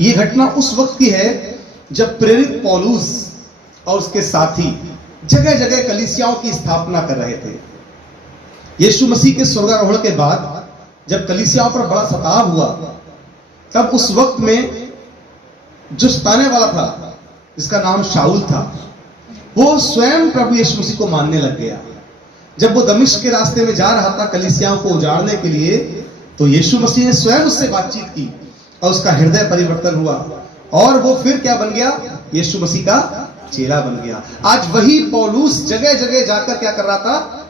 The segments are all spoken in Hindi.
ये घटना उस वक्त की है जब प्रेरित पौलुस और उसके साथी जगह जगह कलीसियाओं की स्थापना कर रहे थे। यीशु मसीह के स्वर्गारोहण के बाद जब कलीसियाओं पर बड़ा सताव हुआ, तब उस वक्त में जो सताने वाला था, जिसका नाम शाऊल था, वो स्वयं प्रभु यीशु मसीह को मानने लग गया। जब वो दमिश्क के रास्ते में जा रहा था कलीसियाओं को उजाड़ने के लिए, तो यीशु मसीह ने स्वयं उससे बातचीत की और उसका हृदय परिवर्तन हुआ और वो फिर क्या बन गया? यीशु मसीह का चेला बन गया। आज वही पौलुस जगह जगह जाकर क्या कर रहा था?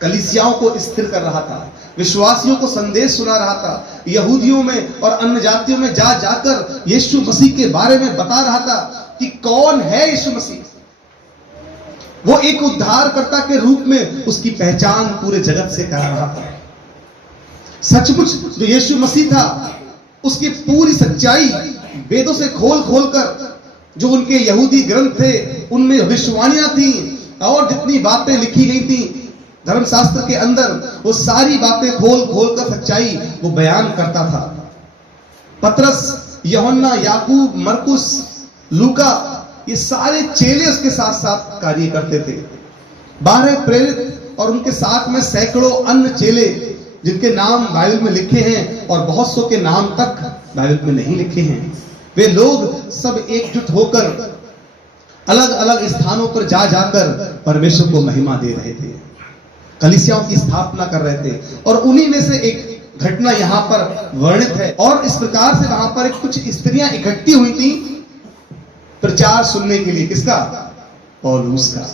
कलीसियाओं को स्थिर कर रहा था, विश्वासियों को संदेश सुना रहा था, यहूदियों में और अन्य जातियों में जा जाकर यीशु मसीह के बारे में बता रहा था कि कौन है यीशु मसीह। वो एक उद्धारकर्ता के रूप में उसकी पहचान पूरे जगत से कर रहा था। सचमुच जो यीशु मसीह था, उसकी पूरी सच्चाई वेदों से खोल खोल कर, जो उनके यहूदी ग्रंथ थे उनमें भविष्यवाणियां थी और जितनी बातें लिखी गई थी धर्मशास्त्र के अंदर, वो सारी बातें खोल खोल कर सच्चाई वो बयान करता था। पतरस, यूहन्ना, याकूब, मरकुस, लूका, ये सारे चेले उसके साथ साथ कार्य करते थे। 12 प्रेरित और उनके साथ में सैकड़ों अन्य चेले जिनके नाम बाइबल में लिखे हैं और बहुत सौ के नाम तक बाइबल में नहीं लिखे हैं। वे लोग सब एकजुट होकर अलग अलग स्थानों पर जा जाकर परमेश्वर को महिमा दे रहे थे, कलीसियाओं की स्थापना कर रहे थे। और उन्हीं में से एक घटना यहाँ पर वर्णित है। और इस प्रकार से वहां पर कुछ स्त्रियां इकट्ठी हुई थी प्रचार सुनने के लिए। किसका? पौलुस का।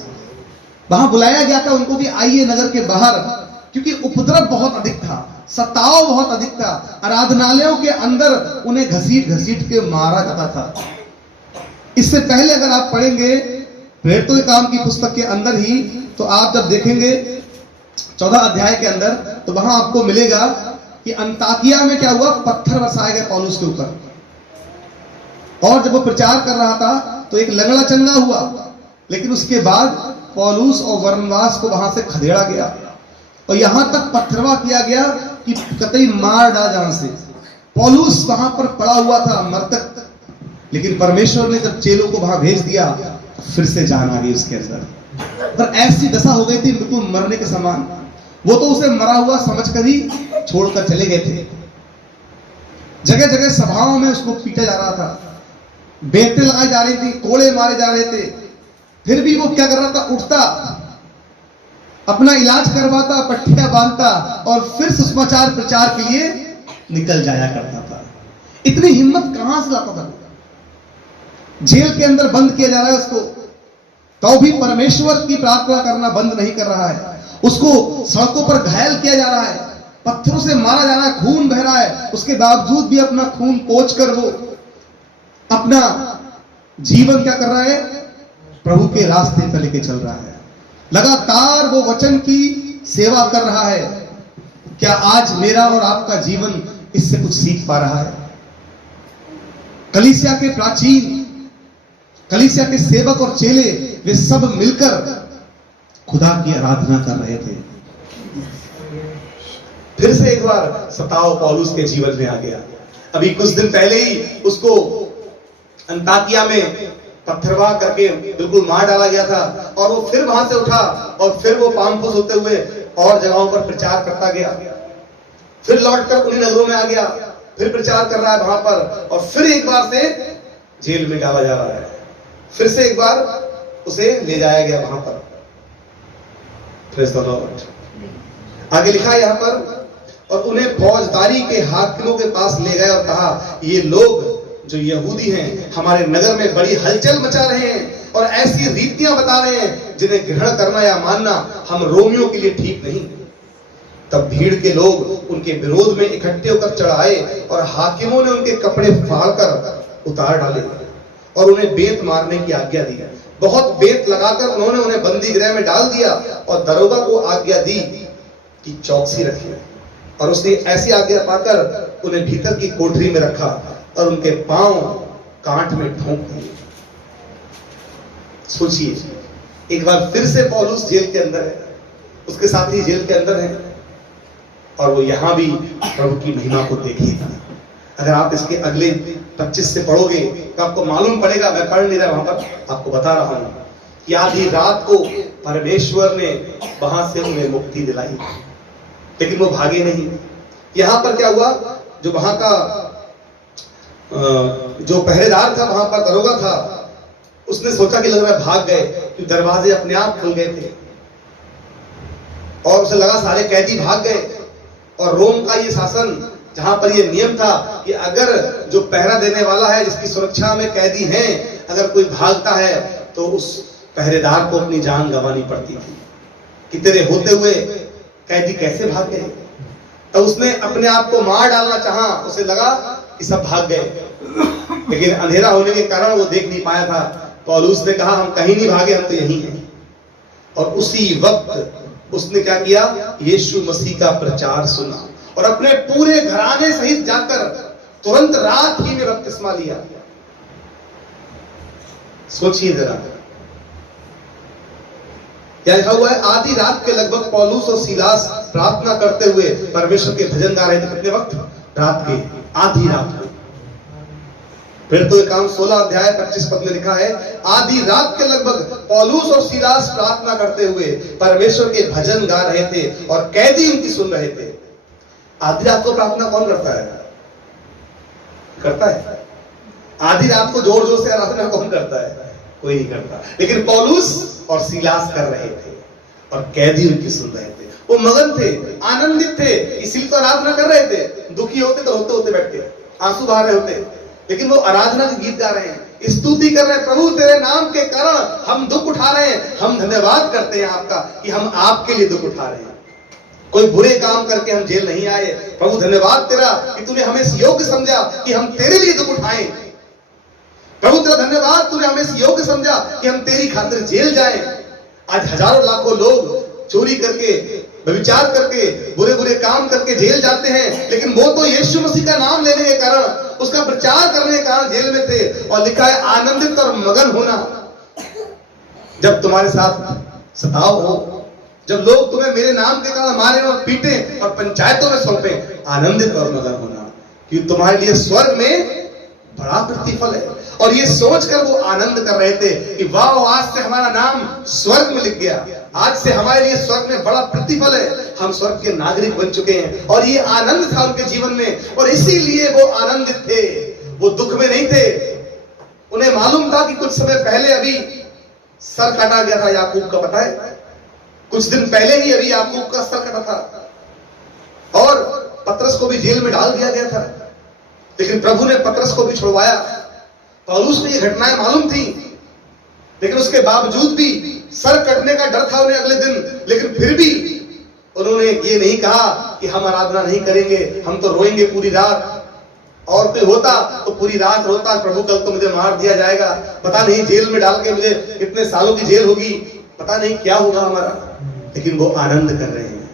वहां बुलाया गया था उनको कि आइए नगर के बाहर, क्योंकि उपद्रव बहुत अधिक था, सताव बहुत अधिक था। आराधनालयों के अंदर उन्हें घसीट घसीट के मारा जाता था। इससे पहले अगर आप पढ़ेंगे प्रेरितों के काम की पुस्तक के अंदर ही, तो आप जब देखेंगे 14 अध्याय के अंदर, तो वहां आपको मिलेगा कि अंताकिया में क्या हुआ? पत्थर बरसाए गए पौलुस के ऊपर। और जब वो प्रचार कर रहा था तो एक लंगड़ा चंगा हुआ, लेकिन उसके बाद पौलुस और बरनबास को वहां से खदेड़ा गया और यहां तक पत्थरवा किया गया कि कतई मार डाला जान से। पौलुस वहां पर पड़ा हुआ था मरतक, लेकिन परमेश्वर ने जब चेलों को वहां भेज दिया, फिर से जान आ गई उसके अंदर। पर ऐसी दशा हो गई थी बिल्कुल मरने के समान। वो तो उसे मरा हुआ समझकर ही छोड़कर चले गए थे। जगह जगह सभाओं में उसको पीटा जा रहा था, बेंतें लगाई जा रही थी, कोड़े मारे जा रहे थे। फिर भी वो क्या कर रहा था? उठता, अपना इलाज करवाता, पट्टियां बांधता और फिर सुसमाचार प्रचार के लिए निकल जाया करता था। इतनी हिम्मत कहां से लाता था? जेल के अंदर बंद किया जा रहा है उसको, तो भी परमेश्वर की प्रार्थना करना बंद नहीं कर रहा है। उसको सड़कों पर घायल किया जा रहा है, पत्थरों से मारा जा रहा है, खून बह रहा है। उसके बावजूद भी अपना खून पोंछ कर वो अपना जीवन क्या कर रहा है? प्रभु के रास्ते पर लेके चल रहा है। लगातार वो वचन की सेवा कर रहा है। क्या आज मेरा और आपका जीवन इससे कुछ सीख पा रहा है? कलीसिया के प्राचीन, कलीसिया के सेवक और चेले, वे सब मिलकर खुदा की आराधना कर रहे थे। फिर से एक बार सताव पौलुस के जीवन में आ गया। अभी कुछ दिन पहले ही उसको अंताकिया में पत्थरवा करके बिल्कुल मार डाला गया था और वो फिर वहां से उठा और फिर वो पामपुस होते हुए और जगहों पर प्रचार करता गया। फिर लौटकर उन्हीं नगरों में आ गया, फिर प्रचार कर रहा है वहां पर, और फिर एक बार से जेल में डाला जा रहा है। फिर से एक बार उसे ले जाया गया वहां पर। Praise the Lord. आगे लिखा है यहां पर, और उन्हें फौजदारी के हाकिमों के पास ले गए और कहा, ये लोग जो यहूदी हैं हमारे नगर में बड़ी हलचल मचा रहे हैं और ऐसी रीतियां बता रहे हैं जिन्हें ग्रहण करना या मानना हम रोमियों के लिए ठीक नहीं। तब भीड़ के लोग उनके विरोध में इकट्ठे होकर चढ़ाए और हाकिमों ने उनके कपड़े फाड़कर उतार डाले और उन्हें बेत मारने की आज्ञा दी। बहुत बेत लगाकर उन्होंने उन्हें बंदी गृह में डाल दिया और दरोगा को आज्ञा दी कि चौकसी रखिए, और उसने ऐसी आज्ञा पाकर उन्हें भीतर की कोठरी में रखा और उनके पांव कांट में ठोंक दिए। सोचिए, एक बार फिर से पौलुस जेल के अंदर है, उसके साथी जेल के अंदर है, और वो यहां भी प्रभु की महिमा को देखेगा। अगर आप इसके अगले 25 से पढ़ोगे तो आपको मालूम पड़ेगा, मैं पढ़ नहीं रहा वहां पर, आपको बता रहा हूं कि आधी रात को परमेश्वर ने वहां से उन्हें मुक्ति दिलाई, लेकिन वो भागे नहीं। यहां पर क्या हुआ, जो वहां का जो पहरेदार था, वहां पर दरोगा था, उसने सोचा कि लग रहा है भाग गए, क्योंकि दरवाजे अपने आप खुल गए थे और उसे लगा सारे कैदी भाग गए। और रोम का ये शासन, जहां पर ये नियम था कि अगर जो पहरा देने वाला है, जिसकी सुरक्षा में कैदी हैं, अगर कोई भागता है तो उस पहरेदार को अपनी जान गंवानी पड़ती थी कि तेरे होते हुए कैदी कैसे भाग गए। तो उसने अपने आप को मार डालना चाहा, उसे लगा कि सब भाग गए, लेकिन अंधेरा होने के कारण वो देख नहीं पाया था। पौलुस ने कहा हम कहीं नहीं भागे, हम तो यहीं हैं। और उसी वक्त उसने क्या किया, यीशु मसीह का प्रचार सुना और अपने पूरे घराने सहित जाकर तुरंत रात ही में बपतिस्मा लिया। सोचिए जरा, क्या लिखा हुआ है, आधी रात के लगभग पौलुस और सीलास प्रार्थना करते हुए परमेश्वर के भजन गा रहे थे। कितने वक्त? रात के, आधी रात को। फिर तो काम 16 अध्याय 25 पद में लिखा है, आधी रात के लगभग पौलुस और सीलास प्रार्थना करते हुए परमेश्वर के भजन गा रहे थे और कैदी उनकी सुन रहे थे। आधी रात को प्रार्थना कौन करता है? करता है? आधी रात को जोर जोर से आराधना कौन करता है? कोई नहीं करता। लेकिन पौलुस और सीलास कर रहे थे और कैदी उनकी सुन रहे थे। वो मगन थे, आनंदित थे, इसीलिए तो आराधना कर रहे थे। दुखी होते तो होते होते बैठते, आंसू बहा रहे होते, लेकिन वो आराधना के गीत गा रहे हैं, स्तुति कर रहे हैं। प्रभु तेरे नाम के कारण हम दुख उठा रहे हैं, हम धन्यवाद करते हैं आपका कि हम आपके लिए दुख उठा रहे हैं। कोई बुरे काम करके हम जेल नहीं आए। प्रभु धन्यवाद तेरा कि तूने हमें इस योग्य समझा कि हम तेरे लिए दुख उठाएं। प्रभु तेरा धन्यवाद, तूने हमें इस योग्य समझा कि हम तेरी खातिर जेल जाएं। आज हजारों लाखों लोग चोरी करके, व्यभिचार करके, बुरे बुरे काम करके जेल जाते हैं, लेकिन वो तो यीशु मसीह का नाम लेने के कारण, उसका प्रचार करने के कारण जेल में थे। और लिखा है आनंदित और मगन होना। जब तुम्हारे साथ सताव हो, जब लोग तुम्हें मेरे नाम के कारण मारे और पीटे और पंचायतों में सौंपे, आनंदित और मगन होना, क्योंकि तुम्हारे लिए स्वर्ग में बड़ा प्रतिफल है। और ये सोचकर वो आनंद कर रहे थे कि वाह, आज से हमारा नाम स्वर्ग में लिख गया, आज से हमारे लिए स्वर्ग में बड़ा प्रतिफल है, हम स्वर्ग के नागरिक बन चुके हैं। और ये आनंद था उनके जीवन में, और इसीलिए वो आनंदित थे, वो दुख में नहीं थे। उन्हें मालूम था कि कुछ समय पहले अभी सर काटा गया था याकूब का, पता है? कुछ दिन पहले ही अभी याकूब का सर कटा था और पतरस को भी जेल में डाल दिया गया था, लेकिन प्रभु ने पतरस को भी छुड़वाया। पौलुस को ये घटनाएं मालूम थी, लेकिन उसके बावजूद भी सर कटने का डर था उन्हें अगले दिन, लेकिन फिर भी उन्होंने ये नहीं कहा कि हम आराधना नहीं करेंगे, हम तो रोएंगे पूरी रात। और कोई होता तो पूरी रात रोता, प्रभु कल तो मुझे मार दिया जाएगा, पता नहीं जेल में डाल के मुझे कितने सालों की जेल होगी, पता नहीं क्या होगा हमारा। लेकिन वो आनंद कर रहे हैं,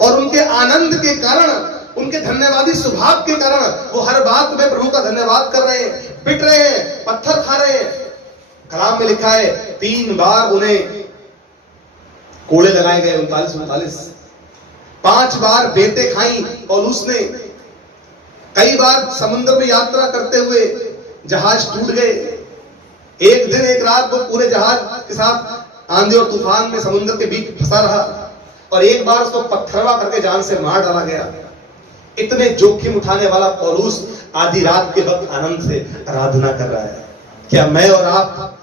और उनके आनंद के कारण, उनके धन्यवादी स्वभाव के कारण वो हर बात में प्रभु का धन्यवाद कर रहे हैं, पिट रहे हैं, पत्थर खा रहे हैं। कलाम में लिखा है 3 बार उन्हें कोड़े लगाए गए, 39 5 बार बेटे खाई पौलुस ने। कई बार समुद्र में यात्रा करते हुए जहाज टूट गए। एक दिन एक रात वो पूरे जहाज के साथ आंधी और तूफान में समुद्र के बीच फंसा रहा, और एक बार उसको पत्थरवा करके जान से मार डाला गया। इतने जोखिम उठाने वाला पौलुस आधी रात के वक्त आनंद से आराधना कर रहा है। क्या मैं और आप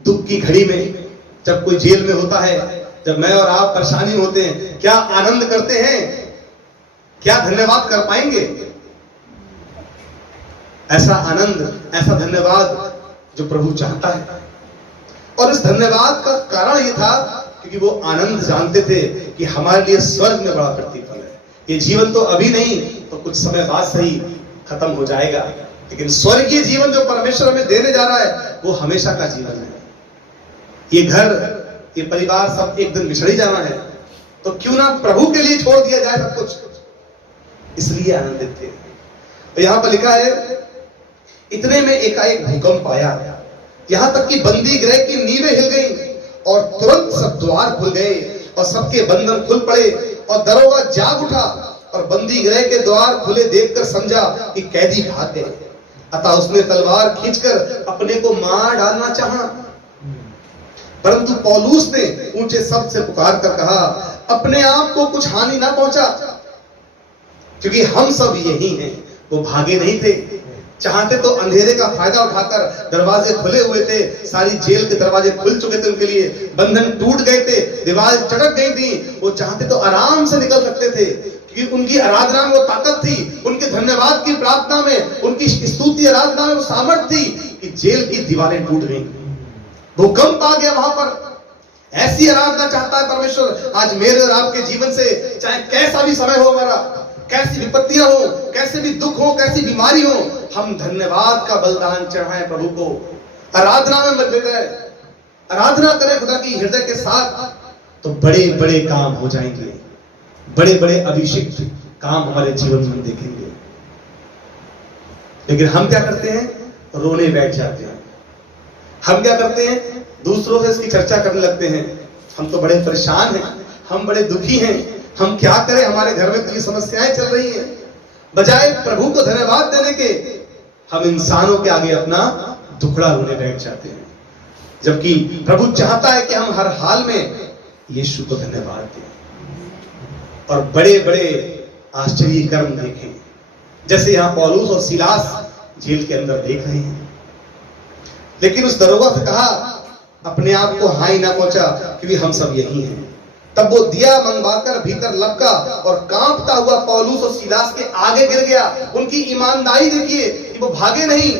दुख की घड़ी में, जब कोई जेल में होता है, जब मैं और आप परेशानी में होते हैं, क्या आनंद करते हैं? क्या धन्यवाद कर पाएंगे? ऐसा आनंद, ऐसा धन्यवाद जो प्रभु चाहता है। और इस धन्यवाद का कारण ये था क्योंकि वो आनंद जानते थे कि हमारे लिए स्वर्ग में बड़ा प्रतिफल है। ये जीवन तो अभी नहीं तो कुछ समय बाद सही खत्म हो जाएगा, लेकिन स्वर्गीय जीवन जो परमेश्वर हमें देने जा रहा है वो हमेशा का जीवन है। ये घर, ये परिवार सब एक दिन बिछड़ ही जाना है, तो क्यों ना प्रभु के लिए छोड़ दिया जाए सब कुछ। इसलिए आनंदित थे। तो यहां पर लिखा है, इतने में एकाएक भूकंप आया, यहां तक कि बंदी गृह की नींवें हिल गई और तुरंत सब द्वार खुल गए और सबके बंधन खुल पड़े। और दरोगा जाग उठा और बंदी गृह के द्वार खुले देखकर समझा कि कैदी भाग गए। अतः उसने तलवार खींचकर अपने को मार डालना चाहा, परंतु पौलुस ने ऊंचे शब्द से पुकार कर कहा, अपने आप को कुछ हानि ना पहुंचा, क्योंकि हम सब यही हैं। वो भागे नहीं थे, चाहते तो अंधेरे का फायदा उठाकर, दरवाजे खुले हुए थे, सारी जेल के दरवाजे खुल चुके थे उनके लिए, बंधन टूट गए थे, दीवार चटक गई थी। वो चाहते तो आराम से निकल सकते थे, क्योंकि उनकी आराधना में वो ताकत थी, उनके धन्यवाद की प्रार्थना में, उनकी स्तुति आराधना में वो सामर्थ्य थी कि जेल की दीवारें टूट गई, भूकंप आ गया वहां पर। ऐसी आराधना चाहता है परमेश्वर आज मेरे और आपके जीवन से, चाहे कैसा भी समय हो हमारा, कैसी विपत्तियां हो, कैसे भी दुख हो, कैसी बीमारी हो, हम धन्यवाद का बलिदान चढ़ाएं प्रभु को, आराधना में मत रहे, आराधना करें खुदा की हृदय के साथ, तो बड़े बड़े काम हो जाएंगे, बड़े बड़े अभिषिक्त काम हमारे जीवन में देखेंगे। लेकिन हम क्या करते हैं? रोने बैठ जाते हैं। हम क्या करते हैं? दूसरों से इसकी चर्चा करने लगते हैं। हम तो बड़े परेशान हैं, हम बड़े दुखी हैं, हम क्या करें, हमारे घर में इतनी समस्याएं चल रही हैं। बजाय प्रभु को धन्यवाद देने के, हम इंसानों के आगे अपना दुखड़ा रोने बैठ जाते हैं, जबकि प्रभु चाहता है कि हम हर हाल में यीशु को धन्यवाद दें और बड़े बड़े आश्चर्य कर्म देखें, जैसे यहां पौलुस और सीलास जेल के अंदर देख रहे हैं। लेकिन उस दरोगा से कहा, अपने आप को हानि ना पहुंचा, क्योंकि हम सब यही हैं। तब वो दिया मंगवाकर भीतर लपका और कांपता हुआ पौलुस और सीलास के आगे गिर गया। उनकी ईमानदारी देखिए कि वो भागे नहीं।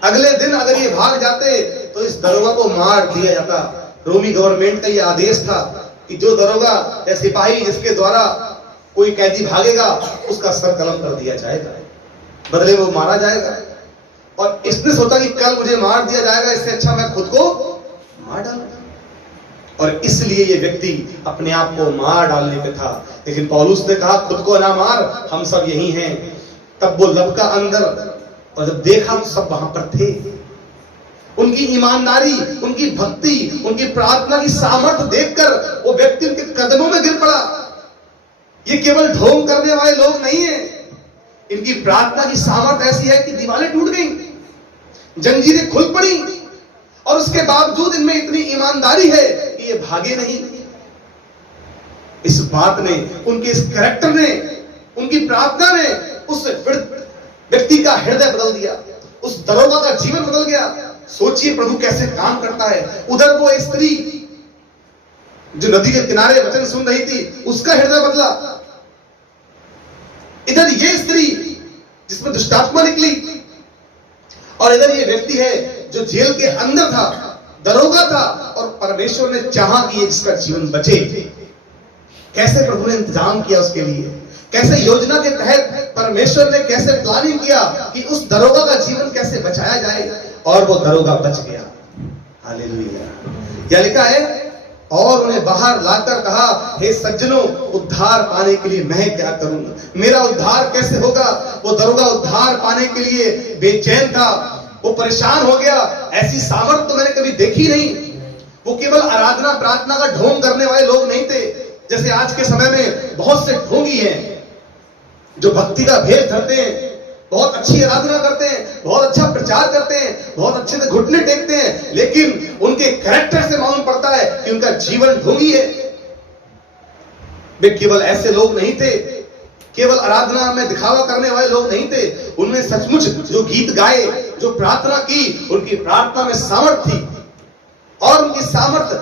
अगले दिन अगर ये भाग जाते तो इस दरोगा को मार दिया जाता। रोमी गवर्नमेंट का ये आदेश था कि जो दरोगा या सिपाही जिसके द्वारा कोई कैदी भागेगा उसका सर कलम कर दिया जाएगा, बदले वो मारा जाएगा। और इसने सोचा कि कल मुझे मार दिया जाएगा, इससे अच्छा मैं खुद को मार डालूं, और इसलिए ये व्यक्ति अपने आप को मार डालने पे था। लेकिन पौलुस ने कहा, खुद को ना मार, हम सब यही हैं। तब वो लपका अंदर, और जब देखा तो सब वहां पर थे। उनकी ईमानदारी, उनकी भक्ति, उनकी प्रार्थना की सामर्थ्य देखकर वो व्यक्ति उनके कदमों में गिर पड़ा। ये केवल ढोंग करने वाले लोग नहीं है, इनकी प्रार्थना की सामर्थ्य ऐसी है कि दीवारें टूट गई, जंजीरें खुल पड़ी, और उसके बावजूद इनमें इतनी ईमानदारी है कि ये भागे नहीं। इस बात ने, उनके इस कैरेक्टर ने, उनकी प्रार्थना ने उस व्यक्ति का हृदय बदल दिया, उस दरोगा का जीवन बदल गया। सोचिए प्रभु कैसे काम करता है। उधर वो एक स्त्री जो नदी के किनारे वचन सुन रही थी, उसका हृदय बदला। इधर ये स्त्री जिसमें दुष्टात्मा निकली, और इधर ये व्यक्ति है जो जेल के अंदर था, दरोगा था, और परमेश्वर ने चाहा कि ये जिसका जीवन बचे। कैसे प्रभु ने इंतजाम किया उसके लिए, कैसे योजना के तहत परमेश्वर ने कैसे प्लानिंग किया कि उस दरोगा का जीवन कैसे बचाया जाए, और वो दरोगा बच गया। हालेलुया। क्या लिखा है? और उन्हें बाहर लाकर कहा, हे सज्जनों, उद्धार पाने के लिए मैं क्या करूंगा? मेरा उद्धार कैसे होगा? वो दरोगा उद्धार पाने के लिए बेचैन था, वो परेशान हो गया। ऐसी सामर्थ्य तो मैंने कभी देखी नहीं। वो केवल आराधना प्रार्थना का ढोंग करने वाले लोग नहीं थे, जैसे आज के समय में बहुत से ढोंगी हैं जो भक्ति का भेष धरते हैं, बहुत अच्छी आराधना करते हैं, बहुत अच्छा प्रचार करते हैं, बहुत अच्छे से घुटने टेकते हैं, लेकिन उनके कैरेक्टर से मालूम पड़ता है कि उनका जीवन ढोंगी है। वे केवल ऐसे लोग नहीं थे, केवल आराधना में दिखावा करने वाले लोग नहीं थे। उनने सचमुच जो गीत गाए, जो प्रार्थना की, उनकी प्रार्थना में सामर्थ्य थी, और उनकी सामर्थ्य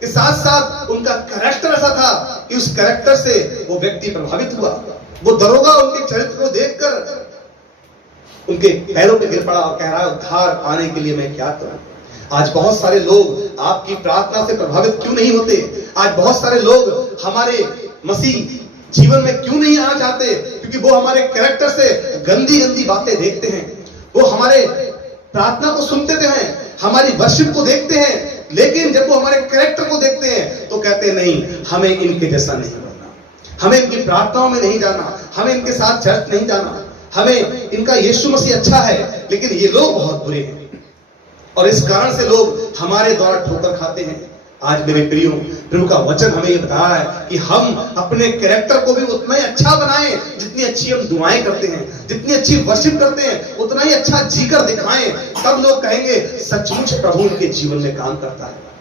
के साथ साथ उनका कैरेक्टर ऐसा था कि उस कैरेक्टर से वो व्यक्ति प्रभावित हुआ। वो दरोगा उनके चरित्र को देखकर उनके पैरों पे गिर पड़ा और कह रहा है, उद्धार पाने के लिए मैं क्या करूं? आज बहुत सारे लोग आपकी प्रार्थना से प्रभावित क्यों नहीं होते? आज बहुत सारे लोग हमारे मसीह जीवन में क्यों नहीं आना चाहते? क्योंकि वो हमारे कैरेक्टर से गंदी गंदी बातें देखते हैं। वो हमारे प्रार्थना को सुनते हैं, हमारी वर्शिप को देखते हैं, लेकिन जब वो हमारे कैरेक्टर को देखते हैं तो कहते हैं, नहीं, हमें इनके जैसा नहीं बनना, हमें इनकी प्रार्थनाओं में नहीं जाना, हमें इनके साथ चर्च नहीं जाना, हमें इनका यीशु मसीह अच्छा है, लेकिन ये लोग बहुत बुरे हैं। और इस कारण से लोग हमारे द्वारा ठोकर खाते हैं, आज मेरे प्रियो, प्रभु का वचन हमें ये बता रहा है कि हम अपने कैरेक्टर को भी उतना ही अच्छा बनाएं, जितनी अच्छी हम दुआएं करते हैं, जितनी अच्छी वर्शिप करते हैं, उतना ही अच्छा जीकर दिखाएं। तब लोग कहेंगे सचमुच प्रभु उनके जीवन में काम करता है।